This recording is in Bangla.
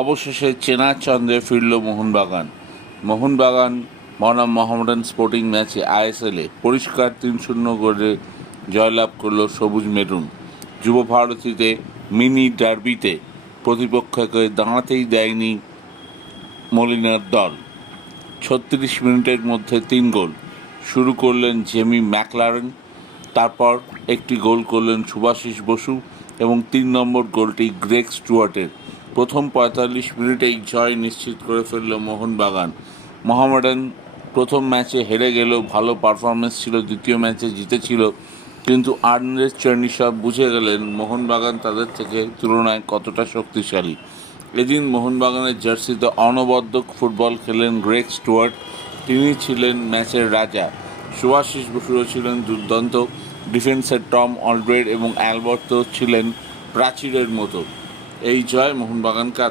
অবশেষে চেনার চন্দ্রে ফিরল মোহনবাগান। মোহনবাগান বনাম মোহামেডান স্পোর্টিং ম্যাচে আইএসএলে পরিষ্কার ৩-০ গোলে জয়লাভ করল সবুজ মেরুন। যুব ভারতীতে মিনি ডার্বিতে প্রতিপক্ষকে দাঁড়াতেই দেয়নি মলিনার দল। ৩৬ মিনিটের মধ্যে ৩ গোল শুরু করলেন জেমি ম্যাকলারেন, তারপর একটি গোল করলেন শুভাশিস বসু এবং ৩ নম্বর গোলটি গ্রেগ স্টুয়ার্টের। প্রথম ৪৫ মিনিটেই জয় নিশ্চিত করে ফেলল মোহনবাগান। মোহামেডান প্রথম ম্যাচে হেরে গেলেও ভালো পারফরমেন্স ছিল, দ্বিতীয় ম্যাচে জিতেছিল, কিন্তু আন্দ্রেস চেরনিসভ বুঝে গেলেন মোহনবাগান তাদের থেকে তুলনায় কতটা শক্তিশালী। এদিন মোহনবাগানের জার্সিতে অনবদ্য ফুটবল খেলেন গ্রেগ স্টুয়ার্ট, তিনি ছিলেন ম্যাচের রাজা। শুভাশিস বসুও ছিলেন দুর্দান্ত, ডিফেন্সের টম অলব্রেড এবং অ্যালবার্তো ছিলেন প্রাচীরের মতো। এই জয় মোহনবাগানকে